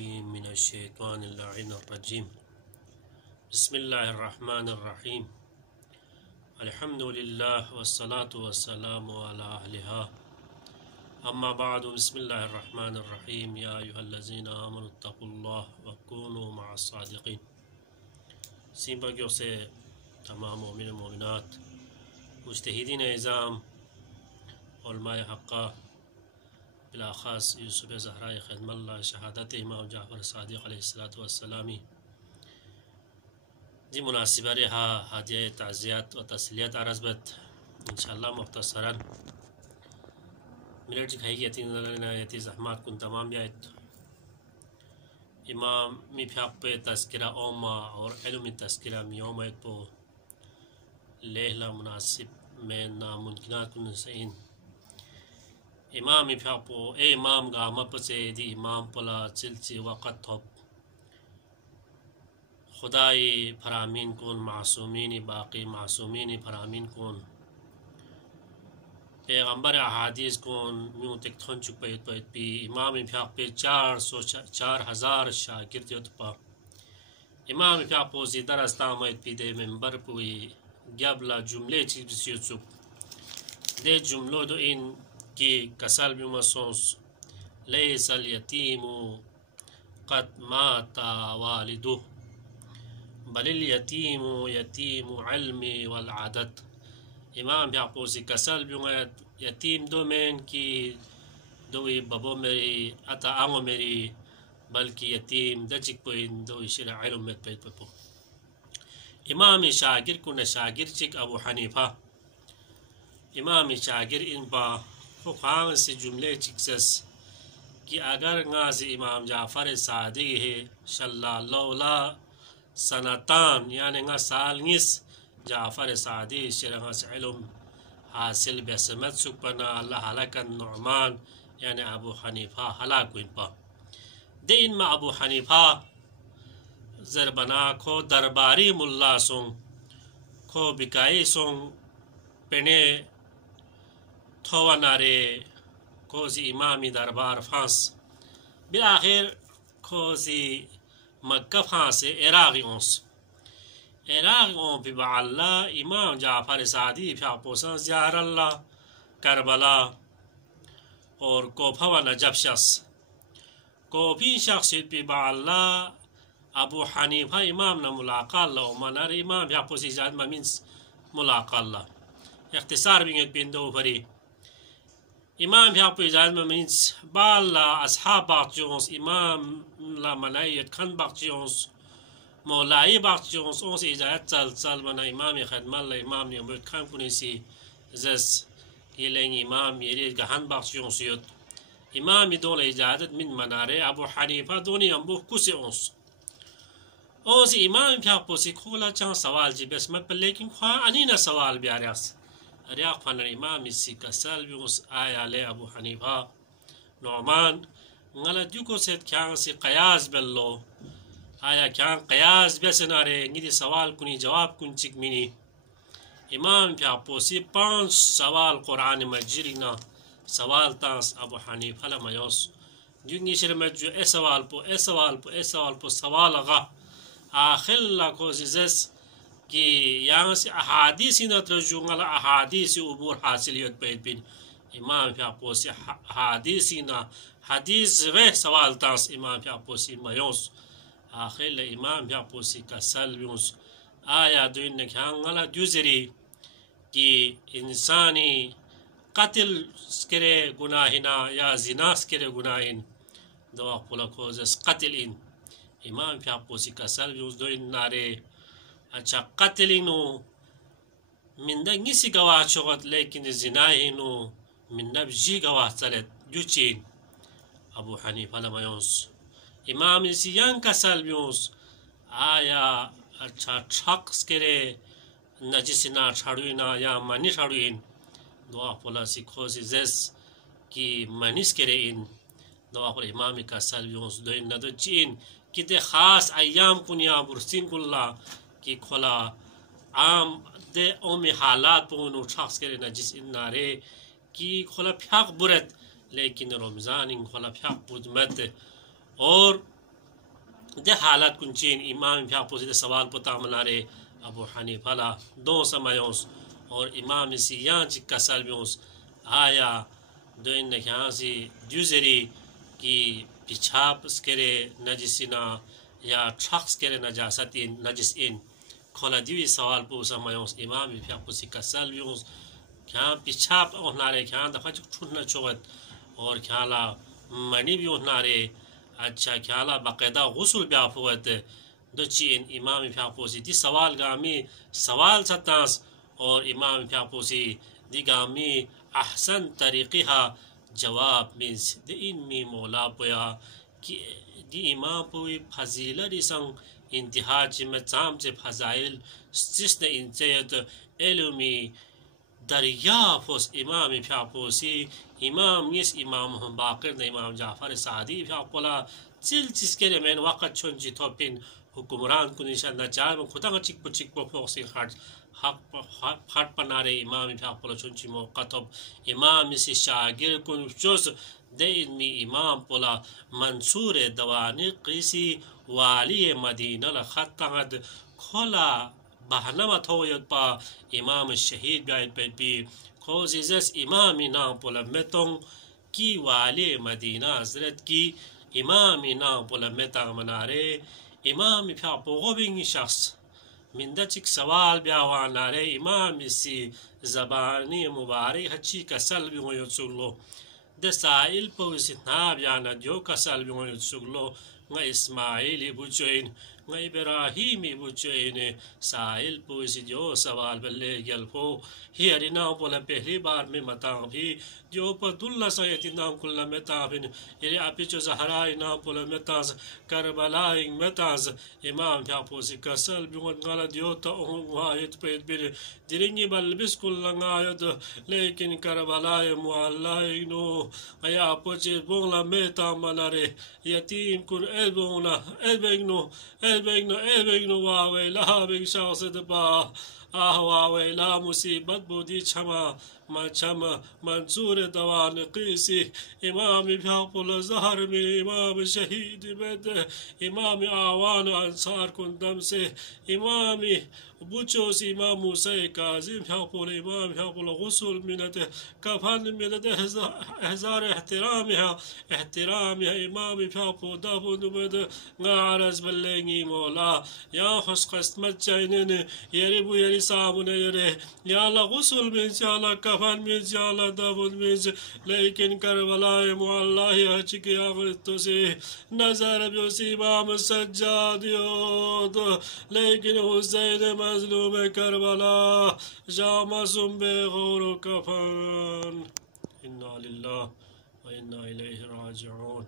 العليم من الشيطان اللعين الرجيم بسم الله الرحمن الرحيم الحمد لله والصلاة والسلام على أهلها أما بعد بسم الله الرحمن الرحيم يا أيها الذين آمنوا اتقوا الله وكونوا مع الصادقين سیمبا سے تمام مومن مومنات مجتہدین اعظام علماء حقہ بالآخاص یوسف زہرا خدم اللہ شھادت امام جعفر صادق علیہ السلام دی مناسبہ رہا ہادیہ تعزیت و تسلیت عرض بت انشاءاللہ مختصرا ملٹ کھائی یتی زحمات کن تمام بیایت امام می پھاق پہ تذکرہ اوما اور علم تذکرہ می اومت پو لیہلا مناسب میں ناممکنات کن سین امام می پھاق پو اے امام گا مپسے دی امام پلا چلچی وقت تھوپ خدای فرامین کن معصومین باقی معصومین فرامین کن پیغمبر احادیث کن میوں تک تھن چک پیت پی امام پھاق پہ 4,000 شاگرد یت پا امام پھاق پو سی درستا میت پی دے ممبر پوی گبلا جملے چیز سی چک دے جملو دو ان کی کسل بیوں مسوس لیس الیتیم قد مات والدو بل الیتیم یتیم علم والعادت امام پھاق پو سی کسل بیوں یتیم دو مین کی دوی بابو میری اتا آنگو میری بلکہ یتیم دچک پوین دوی شرع علم میت پیت پپو امام شاگر کن شاگر چک ابو حنیفہ امام شاگر ان با فقہان سے جملے چکسس کہ اگر غازی امام جعفر صادق ہے شلا لولا سنتان یعنی غا سال نیس جعفر صادق شرغس علم حاصل بسمت سکپنا اللہ حلکن نعمان یعنی ابو حنیفہ حلاکو ان پا دے ان ما ابو حنیفہ زربنا کو درباری ملا سن کو بکائی سن پنے تھوا نارے کوزی امامی دربار فانس بالآخر کوزی مکہ فانس عراقی اونس عراقی اون پی با اللہ امام جعفر صادق پھاق پوسان زیار اللہ کربلا اور کوپھوا نجب شخص کوپین شخص پی با اللہ ابو حنیفہ امام نا ملاقا اللہ منار امام پھاق پوسی زیاد ممینس ملاقا اللہ اختصار بینگت پیندو پری امام پھاق پوسی زیاد ممینس با اللہ اصحاب باقچونس امام لا منایت کھن باقچونس مولائی باقچونس اونس اجازت چل منا امام خدم اللہ امام نیمبت کھن کنیسی زس یہ لیں امام میری گہن باقچونس یت امام دول اجازت من منارے ابو حنیفہ دونی امبو کسی اونس امام پھاق پوسی کھولا چاہاں سوال جی بس مت پر لیکن خواہ انینا سوال بیاریاس ریاق فنر امام اسی کسل بیونس آیا لے ابو حنیفہ نعمان غلط دیو کو سید کھیان سی قیاس بلو آیا کھیان قیاس بیسنارے نگی سوال کنی جواب کن چک منی امام پھاق پوسی 5 سوال قرآن مجرینا سوال تانس ابو حنیفہ لمیوس دیونگی شرمت جو اے سوال پو اے سوال پو اے سوال پو سوال غا آخر لکو زیزس کہ یہاں سے احادیثی نترجو غلا احادیثی عبور حاصلیت پید بین امام پھاق پوسی حادیثی نا حدیث غیر سوال تانس امام پھاق پوسی میوس آخر امام پھاق پوسی کسل بیونس آیا دوین نکھان غلا دیوزری کہ انسانی قتل کرے گناہنا یا زناس کرے گناہن دو اقبولا کوزس قتل ان امام پھاق پوسی کسل بیونس دوین نارے اچھا قتل انو من دنگی سی گواہ چوغت لیکن زناہنو من نبجی گواہ چلت جو چین ابو حنیفہ لمیونس امام اسیان کسل بیونس آیا اچھا ٹھقس کرے نجسنا چھڑوینا یا منی چھڑوین دعا پولا سی کھوزی زیس کی منیس کرے ان دعا پولا امامی کسل بیونس دوین ندو چین کی دے خاص ایام کنیا برسین کلا کی کھولا عام دے اومی حالات پونو ٹھقس کرے نجس ان نارے کی کھولا پھاق برت لیکن رمضان ان کھولا پھاق بودمت اور دے حالات کنچین امام پھا پوسی دے سوال پتا منارے ابو حنیفہ لا دو سمایوس اور امام سیان چی کسل بیوس آیا دو ان نکیان سی دیوزری کی پیچھاپ سکرے نجسینا یا ٹھخس کرے نجاست ان نجس ان کھولا دیوی سوال پوسا میوس امام پھا پوسی کسل بیوس کھان پیچھاپ اونارے کھان دفعہ چک چھوٹنا چوت اور کھالا منی بھی اونارے اچھا کھالا باقاعدہ غسل بھی آفوت دو چین امام پھا پوسی دی سوال گامی سوال ستاس اور امام پھا پوسی دی گامی احسن طریقی ہا جواب مینس دی ان می مولا پویا کہ دی امام پوی فضیلہ ریسنگ انتہا چیم چام چے فضائل سسن انچیت علمی دریافوس امام پھا پوسی امام نیس امام ہم باقر نے امام جعفر صادق پھا پولا چل چیز کے لئے میں وقت چون جی تو پین حکمران کنیشن نچار میں خدا چک پو فوقسی خط پنارے امام پھا پولا چون چی موقتب امام سی شاگر کن چوز دے علمی امام پولا منصور دوانی قیسی والی مدینہ لخط تغد کھولا بہنمت ہوید پا امام شہید بیاید پی خوزیزس امامی نام پولا متوں کی والی مدینہ حضرت کی امامی نام پولا متاں منارے امامی پھا پوغبینگی شخص مندہ چک سوال بیاوانارے امامی سی زبانی مبارک ہچی کسل بھی ہوئی سلو دے سائل پوسی ناب جانا جو کسل بھی ہوئی سلو nga اسماعیلی بچوین nga ابراہیمی بچوین سائل پوسی جو سوال بلے گلفو ہی اری نام پولا پہلی بار میں مطاق بھی جو پر دلہ سایتی نام کلا مطاقن یری اپی چو زہرائی نام پولا مطاق کربلائی مطاق امام پھا پوسی کسل بیون غالا دیو تا اون وایت پید بیر درنگی بل بسکل لنگایت لیکن کربلائی معالائی نو ایا پوچی بونگلا میتا منارے یتیم کن ایبگنو واوی لابنگ شخص دبا واوی لا مصیبت بودی چھما منصور دوان قیسی امام پھا پولا زہر میں امام شہید بیت امام آوان انصار کن دم سے امام بچوس امام موسیٰ کاظم پھا پولا امام پھا پولا غسل منت کفن منت احزار احترام امام پھا پولا دفن منت غارز بلنگی مولا یا خوش قسمت چینن یری بو یری سامن یری یا اللہ غسل منت یا اللہ کفن منت یا اللہ دفن منت لیکن کربلائی معالائی چکی آغتو سے نظر بیوسی امام سجاد یود لیکن حسین مظلوم کربلا جامسم بے غور و کفن انا للہ و انا الیہ راجعون